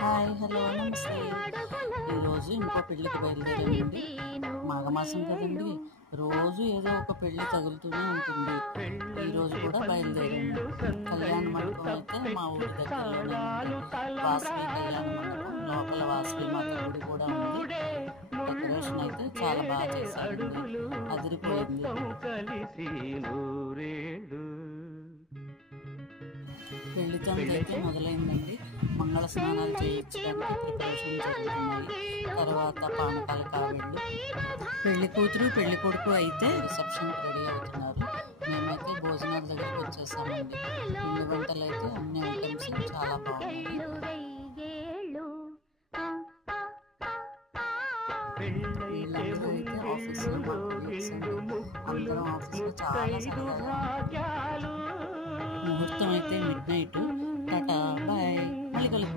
Hi, hello, నమస్తే. ఈరోజు ఇంకో పెళ్ళికి బయలుదేరామండి. మాఘమాసం కదండి, రోజు ఏదో ఒక పెళ్ళి తగులుతూనే ఉంటుంది. ఈరోజు కూడా బయలుదేరాము. కళ్యాణ మండపం అయితే మా ఊరి దగ్గరలోనే ఉంది. వాసవి కళ్యాణ మండపం లోపల వాసవి మాత గుడి కూడా ఉంది. డెకరేషన్ అయితే చాలా బాగా చేశారండి, అదిరిపోయింది. పెళ్లి తంతు అయితే మొదలైందండి. మంగళ స్నానాలు చేయించడానికి ప్రిపరేషన్ జరుగుతున్నాయి. తర్వాత పానకాల కావిళ్ళు. పెళ్లి కూతురు పెళ్లి కొడుకు అయితే రిసెప్షన్కి రెడీ అవుతున్నారు. మేమైతే భోజనాల దగ్గరికి వచ్చేసామండి. పిండి వంటలు అయితే అన్ని ఐటమ్స్ చాలా బాగున్నాయి. వీళ్ళందరూ అయితే ఆఫీస్లో అందరం ఆఫీస్లో చాలా సరదాగా. ముహూర్తం అయితే మిడ్ నైట్. టాటా, బాయ్, మళ్ళీ కలుద్దాం.